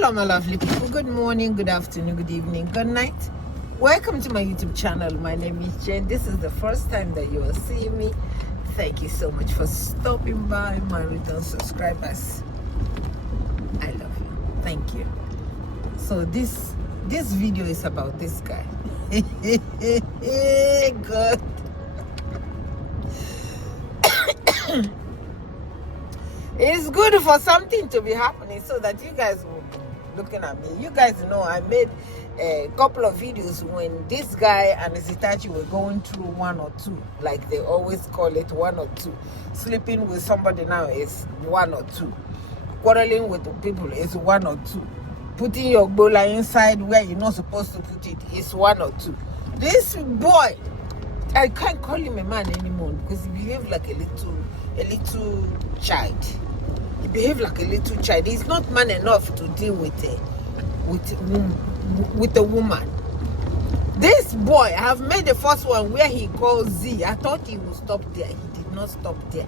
Hello my lovely people, good morning, good afternoon, good evening, good night. Welcome to my YouTube channel. My name is Jane. This is the first time that you are seeing me. Thank you so much for stopping by. My return subscribers, I love you. Thank you. So this video is about this guy. God. It's good for something to be happening so that you guys will be looking at me. You guys know I made a couple of videos when this guy and Zitachi were going through one or two, like they always call it, one or two. Sleeping with somebody now is one or two. Quarreling with the people is one or two. Putting your bola inside where you're not supposed to put it is one or two. This boy, I can't call him a man anymore because he behaved like a little child. He behaved like a little child. He's not man enough to deal with a woman. This boy, I have made the first one where he calls Z. I thought he would stop there. He did not stop there.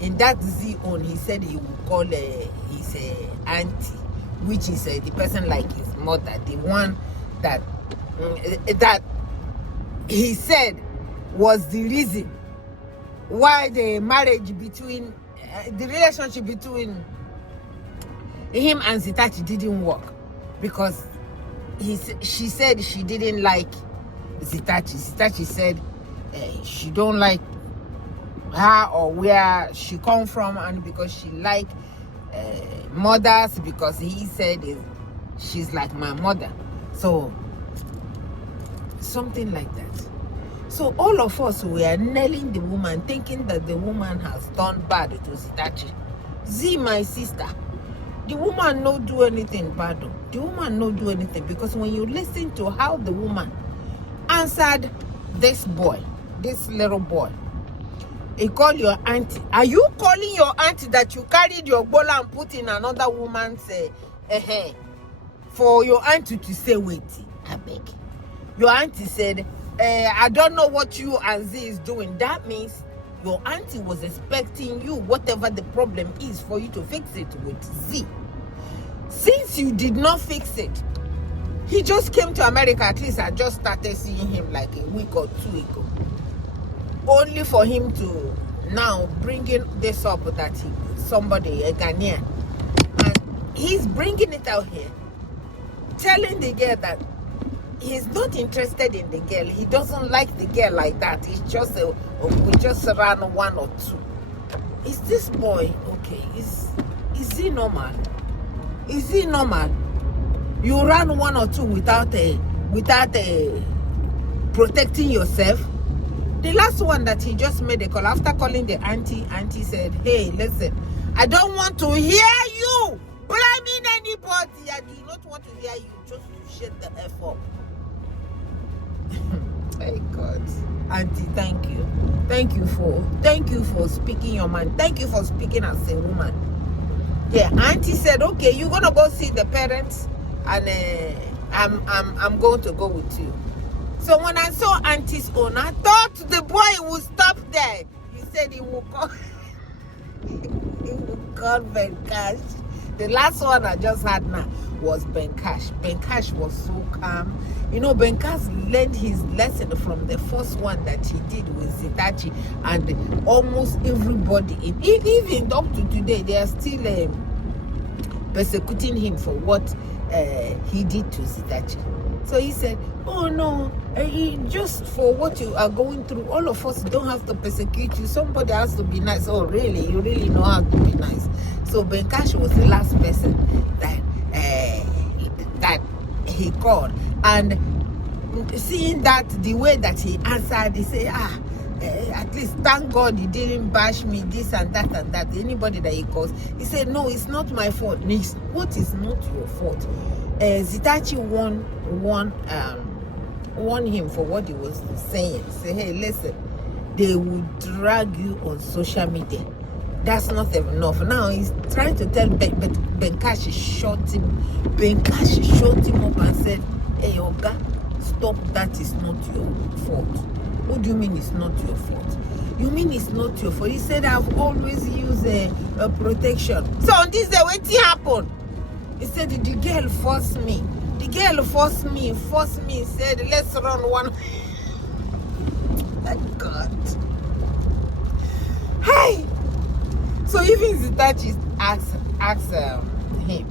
In that Z on, he said he would call his auntie, which is the person like his mother, the one that he said was the reason why the marriage between the relationship between him and Zitachi didn't work, because she said she didn't like Zitachi. Zitachi said she don't like her or where she come from, and because she like mothers, because he said she's like my mother, so something like that. So all of us, we are nailing the woman, thinking that the woman has done bad to Zitachi. Z, my sister, the woman no do anything bad. The woman no do anything, because when you listen to how the woman answered this boy, this little boy, he called your auntie. Are you calling your auntie that you carried your bola and put in another woman's for your auntie to say, wait, Abeg? Your auntie said, I don't know what you and Z is doing. That means your auntie was expecting you, whatever the problem is, for you to fix it with Z. Since you did not fix it, he just came to America. At least I just started seeing him like a week or two ago. Only for him to now bringing this up that somebody, a Ghanaian, and he's bringing it out here, telling the girl that he's not interested in the girl. He doesn't like the girl like that. It's just we just ran one or two. Is this boy okay? Is he normal? Is he normal? You ran one or two without protecting yourself. The last one that he just made a call after calling the auntie said, hey, listen, I don't want to hear you blaming anybody. I do not want to hear you. Just shut the F up. Thank God. Auntie, thank you. Thank you for speaking your mind. Thank you for speaking as a woman. Yeah, auntie said, okay, you're gonna go see the parents, and I'm going to go with you. So when I saw auntie's own, I thought the boy would stop there. He said he would call he would call Ben Cash. The last one I just had now was Ben Cash. Ben Cash was so calm. You know, Ben Cash learned his lesson from the first one that he did with Zitachi, and almost everybody, even up to today, they are still persecuting him for what he did to Zitachi. So he said, oh no, just for what you are going through, all of us don't have to persecute you. Somebody has to be nice. Oh really? You really know how to be nice? So Ben Cash was the last person that he called, and seeing that the way that he answered, he said, at least thank God he didn't bash me, this and that and that. Anybody that he calls, he said, no, it's not my fault. What is not your fault? Zitachi warned him for what he was saying. Say, hey, listen, they will drag you on social media. That's not enough. Now he's trying to tell Ben Cash shot him. Ben Cash shot him up and said, hey, Oga, stop, that is not your fault. What do you mean it's not your fault? You mean it's not your fault? He said, I've always used a protection. So on this day, what happened? He said, the girl forced me. The girl forced me, said, let's run one. Thank God. Hey! So even Zitachi asks him,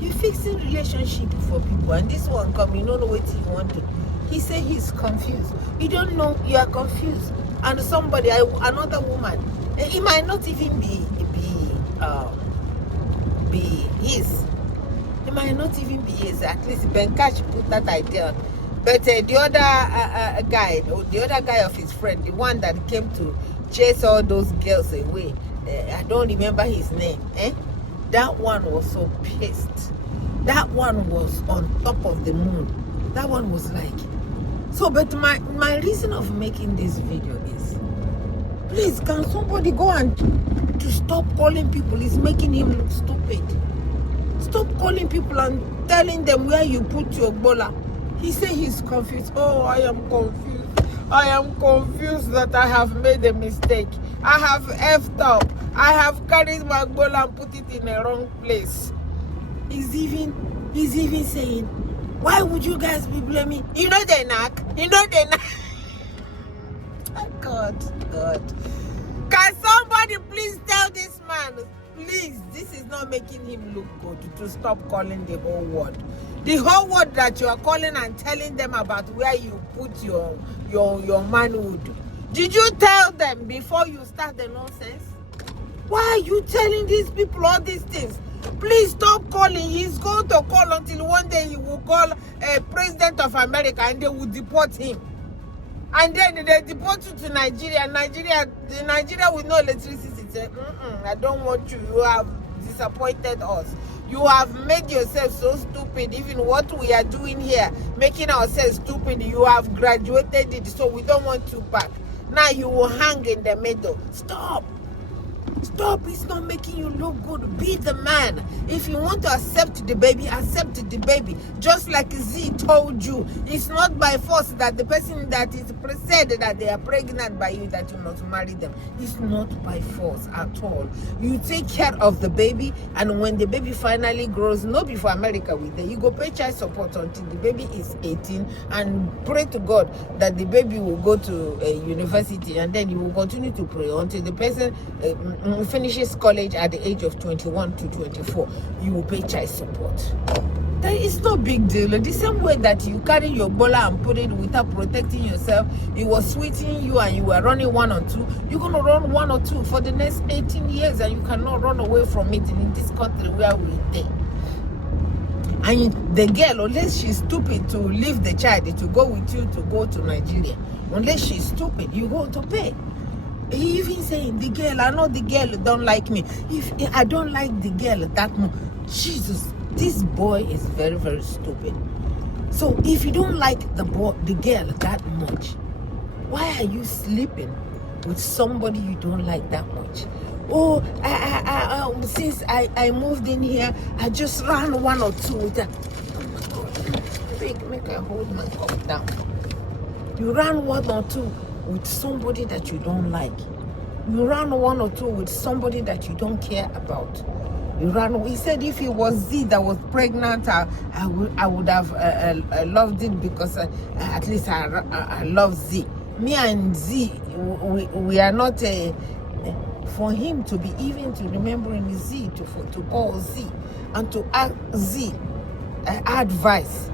you fixing relationship for people, and this one come, you don't know what he want to. He said he's confused. You don't know, you are confused. And somebody, another woman, it might not even be his. It might not even be his. At least Ben Cash put that idea on. But the other guy, the other guy of his friend, the one that came to chase all those girls away, I don't remember his name. That one was so pissed. That one was on top of the moon. That one was like, so. But my reason of making this video is, please, can somebody go and to stop calling people? It's making him look stupid. Stop calling people and telling them where you put your bola. He said he's confused. Oh, I am confused. I am confused that I have made a mistake. I have effed up. I have carried my bola and put it in the wrong place. He's even saying, why would you guys be blaming? You know they knock. You know they knock. God. Can somebody please tell this man, please, this is not making him look good, to stop calling the whole world. The whole world that you are calling and telling them about where you put your manhood. Did you tell them before you start the nonsense? Why are you telling these people all these things? Please stop calling. He's going to call until one day he will call a president of America and they will deport him. And then they deport you to Nigeria. Nigeria with no electricity. Say, I don't want you. You have disappointed us. You have made yourself so stupid. Even what we are doing here, making ourselves stupid, you have graduated it. So we don't want you back. Now you will hang in the middle. Stop. It's not making you look good. Be the man. If you want to accept the baby, accept the baby. Just like Z told you, it's not by force that the person that is said that they are pregnant by you that you must marry them. It's not by force at all. You take care of the baby, and when the baby finally grows, not before America with them, you go pay child support until the baby is 18 and pray to God that the baby will go to a university, and then you will continue to pray until the person finishes college at the age of 21 to 24. You will pay child support. That is no big deal. The same way that you carry your bola and put it without protecting yourself, it was sweeting you and you were running 1 or 2, you're going to run 1 or 2 for the next 18 years and you cannot run away from it in this country where we stay. And the girl, unless she's stupid to leave the child to go with you to go to Nigeria, unless she's stupid, you go to pay. He even saying, the girl, I know the girl don't like me. If I don't like the girl that much, Jesus, this boy is very, very stupid. So if you don't like the girl that much, why are you sleeping with somebody you don't like that much? Oh, since I moved in here, I just ran 1 or 2 with her. Oh my God, make I hold my cup down. You ran 1 or 2 with somebody that you don't like. You ran 1 or 2 with somebody that you don't care about. He said if it was Z that was pregnant, I would have loved it because at least I love Z. Me and Z, we are not for him to be even to remembering Z, to call Z and to ask Z advice.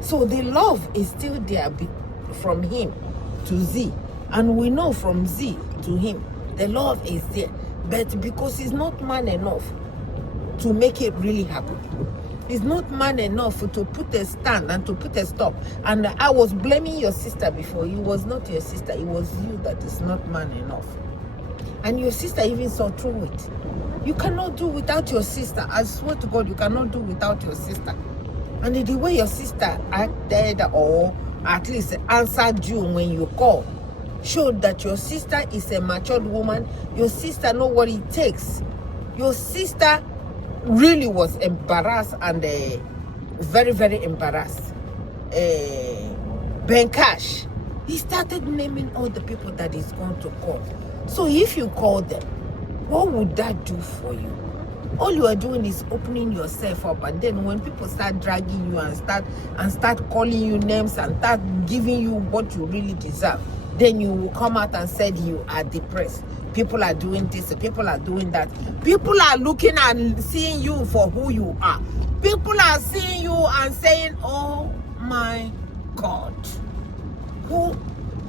So the love is still there from him to Z, and we know from Z to him the love is there, but because he's not man enough to make it really happen, he's not man enough to put a stand and to put a stop. And I was blaming your sister before. It was not your sister, it was you that is not man enough, and your sister even saw through it. You cannot do without your sister. I swear to God, you cannot do without your sister. And the way your sister acted, or at least answered you when you call, showed that your sister is a matured woman. Your sister know what it takes. Your sister really was embarrassed and very, very embarrassed. Ben Cash, he started naming all the people that he's going to call. So if you call them, what would that do for you? All you are doing is opening yourself up, and then when people start dragging you and start calling you names and start giving you what you really deserve, then you will come out and say you are depressed. People are doing this, people are doing that. People are looking and seeing you for who you are. People are seeing you and saying, oh my God, who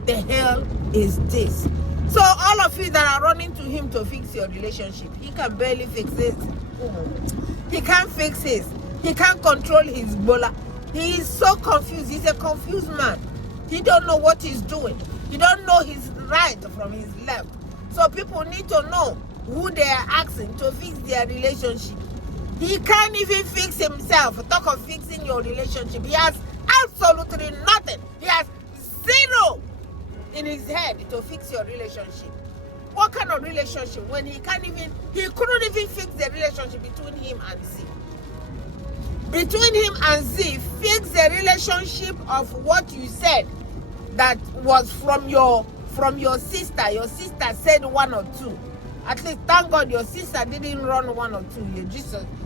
the hell is this? So all of you that are running to him to fix your relationship, he can barely fix it. He can't fix his. He can't control his bola. He is so confused. He's a confused man. He don't know what he's doing. He don't know his right from his left. So people need to know who they are asking to fix their relationship. He can't even fix himself. Talk of fixing your relationship. He has absolutely nothing. He has zero in his head to fix your relationship. What kind of relationship when he couldn't even fix the relationship between him and Z? Between him and Z, fix the relationship of what you said that was from your sister. Your sister said one or two. At least thank God your sister didn't run one or two.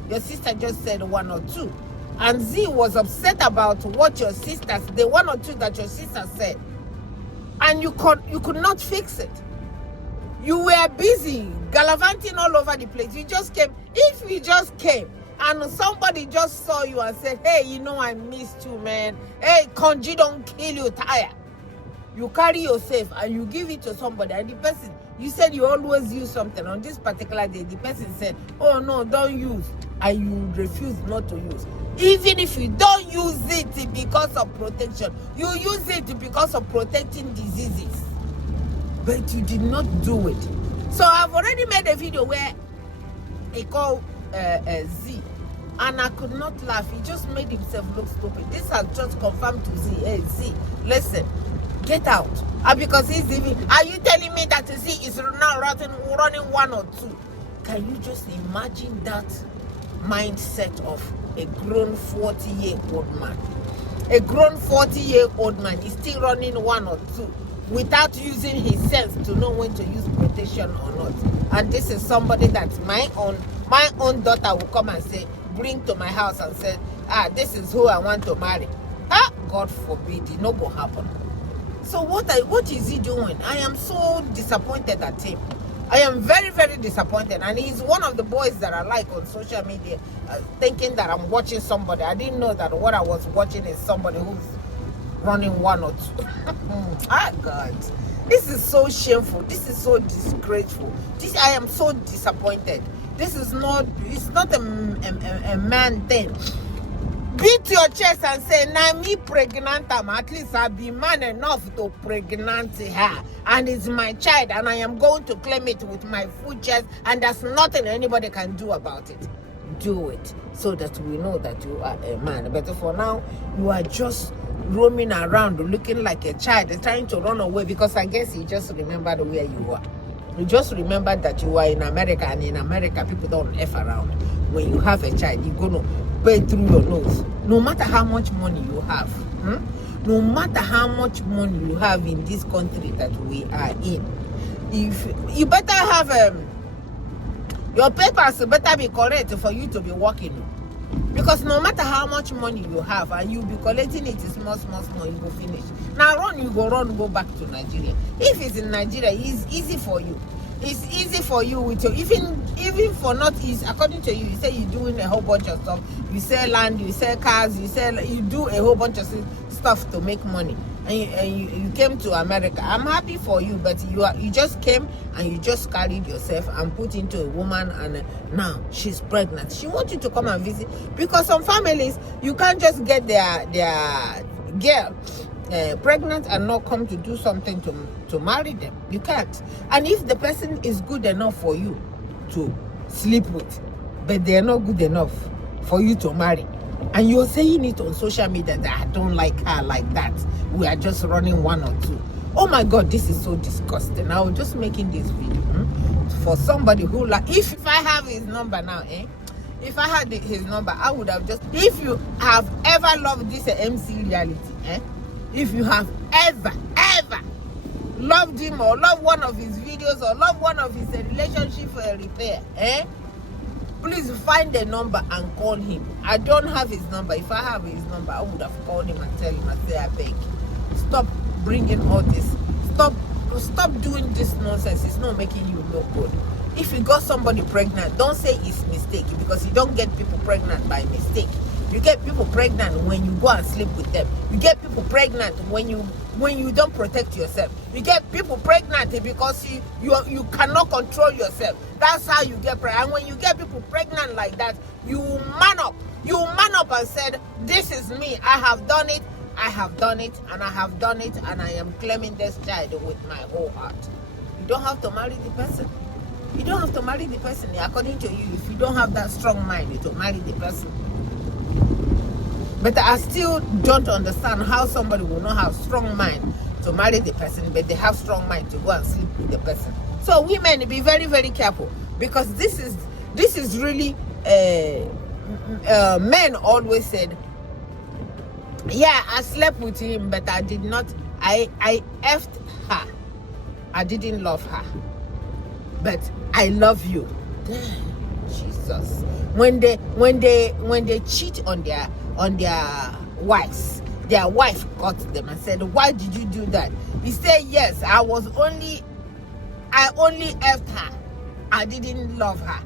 Your sister just said one or two. And Z was upset about what your sister, the one or two that your sister said. And you could not fix it. You were busy gallivanting all over the place. You just came. If you just came and somebody just saw you and said, hey, you know I missed you, man. Hey, Konji don't kill you, tire. You carry yourself and you give it to somebody, and the person, you said you always use something. On this particular day, the person said, oh no, don't use, and you refuse not to use. Even if you don't use it because of protection, you use it because of protecting diseases, but you did not do it. So I've already made a video where he called Z, and I could not laugh. He just made himself look stupid. This has just confirmed to Z, hey Z, listen, get out. And because he's even, are you telling me that Z is now running one or two? Can you just imagine that mindset of a grown 40-year-old man? A grown 40-year-old man is still running one or two without using his sense to know when to use protection or not. And this is somebody that my own daughter will come and say, bring to my house and say, this is who I want to marry. God forbid, it not go happen. So what is he doing? I am so disappointed at him. I am very, very disappointed. And he's one of the boys that I like on social media, thinking that I'm watching somebody. I didn't know that what I was watching is somebody who's running one or two. God. This is so shameful. This is so disgraceful. I am so disappointed. It's not a man thing. Beat your chest and say, nah, me pregnant am. At least I be man enough to pregnant her. And it's my child, and I am going to claim it with my full chest, and there's nothing anybody can do about it. Do it so that we know that you are a man. But for now, you are just roaming around looking like a child, trying to run away, because I guess you just remembered where you are. You just remembered that you are in America, and in America, people don't F around. When you have a child, you're going to pay through your nose. No matter how much money you have, no matter how much money you have in this country that we are in, if you better have your papers better be correct for you to be working. Because no matter how much money you have and you be collecting it small, you go finish. Now you go back to Nigeria. If it's in Nigeria, it's easy for you. It's easy for you with your, even for not easy, according to you, you say you're doing a whole bunch of stuff. You sell land, you sell cars, you do a whole bunch of stuff to make money. And you came to America. I'm happy for you, but you just came and you just carried yourself and put into a woman, and now she's pregnant. She wants you to come and visit, because some families, you can't just get their girl pregnant and not come to do something to marry them. You can't. And if the person is good enough for you to sleep with, but they're not good enough for you to marry, and you're saying it on social media that I don't like her like that, we are just running one or two. Oh my God, this is so disgusting. I was just making this video for somebody who, like, if I have his number now, if I had his number, I would have just, if you have ever loved this MC reality, if you have ever loved him, or loved one of his videos, or loved one of his relationship repair, Please find the number and call him. I don't have his number. If I have his number, I would have called him and tell him, I say, I beg, stop bringing all this. Stop doing this nonsense. It's not making you look good. If you got somebody pregnant, don't say it's mistake, because you don't get people pregnant by mistake. You get people pregnant when you go and sleep with them. You get people pregnant when you don't protect yourself. You get people pregnant because you cannot control yourself. That's how you get pregnant. And when you get people pregnant like that, you man up. You man up and said, this is me. I have done it. I have done it, and I have done it, and I am claiming this child with my whole heart. You don't have to marry the person. You don't have to marry the person. According to you, if you don't have that strong mind to marry the person. But I still don't understand how somebody will not have strong mind to marry the person, but they have strong mind to go and sleep with the person. So women, be very, very careful, because this is really men always said, yeah, I slept with him, but I did not. I effed her. I didn't love her, but I love you. Jesus. When they cheat on their wives, their wife got them and said, why did you do that? He said, yes, I only effed her. I didn't love her.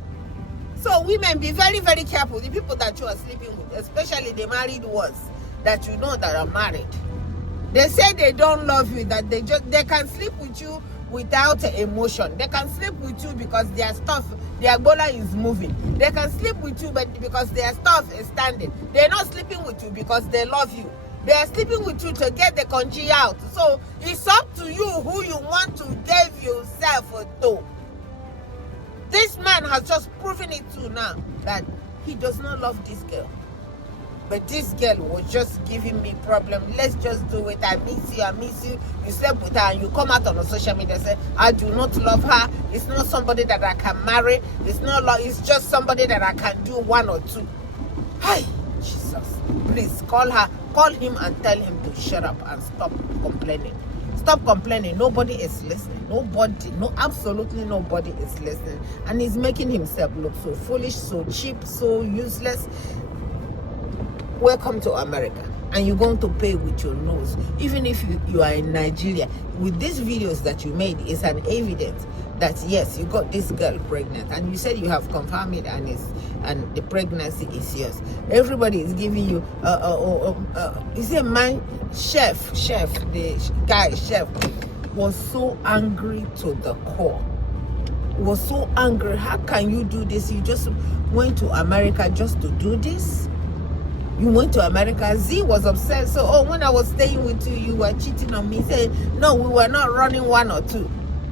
So women, be very, very careful. The people that you are sleeping with, especially the married ones that you know that are married, they say they don't love you, that they can sleep with you without emotion. They can sleep with you because their stuff, their bola is moving. They can sleep with you but because their stuff is standing. They're not sleeping with you because they love you. They are sleeping with you to get the congee out. So it's up to you who you want to give yourself to. This man has just proven it to now that he does not love this girl. But this girl was just giving me problem. Let's just do it. I miss you. I miss you. You slept with her and you come out on the social media and say, I do not love her. It's not somebody that I can marry. It's just somebody that I can do one or two. Hi, Jesus. Please call him and tell him to shut up and stop complaining. Stop complaining. Nobody is listening. Absolutely nobody is listening. And he's making himself look so foolish, so cheap, so useless. Welcome to America, and you're going to pay with your nose. Even if you are in Nigeria, with these videos that you made, is an evidence that yes, you got this girl pregnant, and you said you have confirmed it, and the pregnancy is yours. Everybody is giving you is a man chef, the guy chef was so angry to the core. Was so angry. How can you do this? You just went to America just to do this? You went to America. Z was upset. So, when I was staying with you, you were cheating on me. He said, no, we were not running one or two.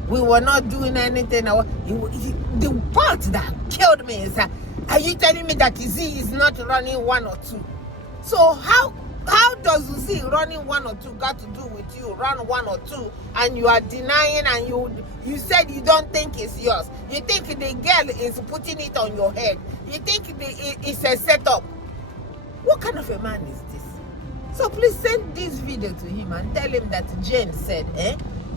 We were not doing anything. The part that killed me is that, are you telling me that Z is not running one or two? So how does Z running one or two got to do with you run one or two, and you are denying, and you said you don't think it's yours? You think the girl is putting it on your head? You think it's a setup? What kind of a man is this? So please send this video to him and tell him that Jane said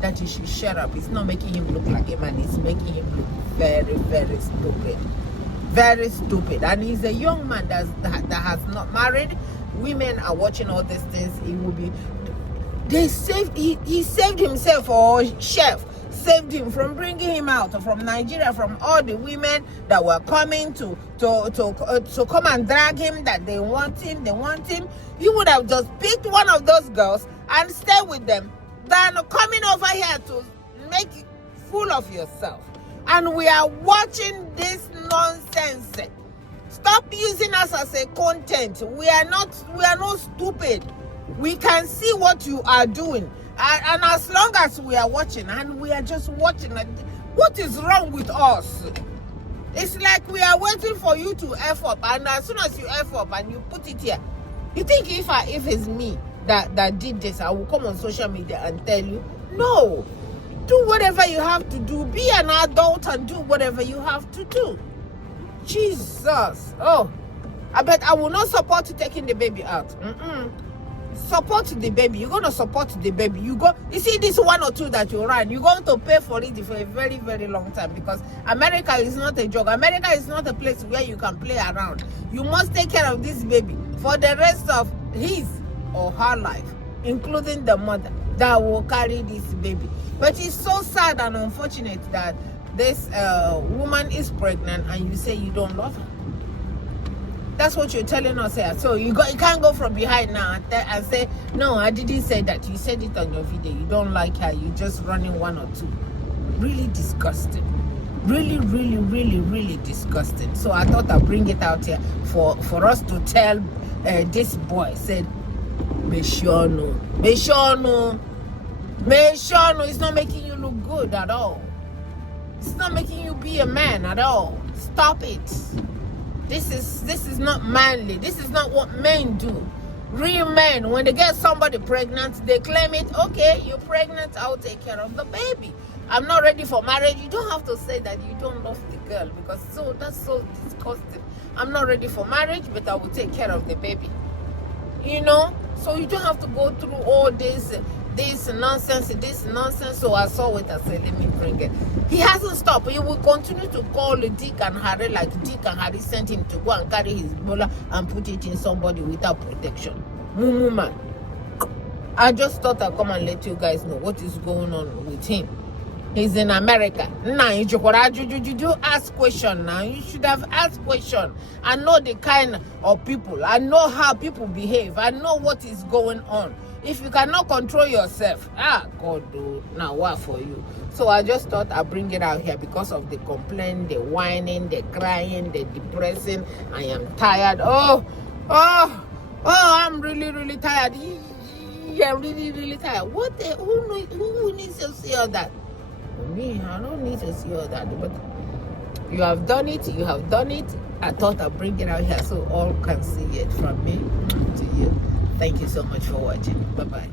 that he should shut up. It's not making him look like a man. It's making him look very, very stupid. Very stupid. And he's a young man that has not married. Women are watching all these things. He saved himself, or chef saved him from bringing him out from Nigeria, from all the women that were coming to come and drag him, that they want him. You would have just picked one of those girls and stay with them than coming over here to make a fool of yourself. And we are watching this nonsense. Stop using us as a content. We are not stupid. We can see what you are doing. And as long as we are watching, and we are just watching, what is wrong with us? It's like we are waiting for you to F up, and as soon as you F up and you put it here, you think if it's me that did this, I will come on social media and tell you? No. Do whatever you have to do. Be an adult and do whatever you have to do. Jesus. Oh, I bet I will not support you taking the baby out. support the baby. You're going to support the baby. You see this 1 or 2 that you run, you're going to pay for it for a very, very long time, because America is not a joke. America is not a place where you can play around. You must take care of this baby for the rest of his or her life, including the mother that will carry this baby. But it's so sad and unfortunate that this woman is pregnant and you say you don't love her. That's what you're telling us here. So you can't go from behind now and say, no, I didn't say that. You said it on your video. You don't like her. You're just running 1 or 2. Really disgusting. Really, really, really, really disgusting. So I thought I'd bring it out here for us to tell this boy, said, Meshono. It's not making you look good at all. It's not making you be a man at all. Stop it. This is not manly. This is not what men do. Real men, when they get somebody pregnant, they claim it. Okay, you're pregnant, I'll take care of the baby. I'm not ready for marriage. You don't have to say that you don't love the girl, because that's so disgusting. I'm not ready for marriage, but I will take care of the baby. You know? So you don't have to go through all this nonsense. So I saw it, I said, let me bring it. He hasn't stopped. He will continue to call Dick and Harry, like Dick and Harry sent him to go and carry his bola and put it in somebody without protection. Mumu man. I just thought I'd come and let you guys know what is going on with him. He's in America. Now, you ask question now. You should have asked question. I know the kind of people. I know how people behave. I know what is going on. If you cannot control yourself, God, do now what for you? So I just thought I'd bring it out here because of the complaint, the whining, the crying, the depressing. I am tired. I'm really, really tired. I'm really, really tired. Who needs to see all that? Me, I don't need to see all that. But you have done it. I thought I'd bring it out here so all can see it from me to you. Thank you so much for watching. Bye-bye.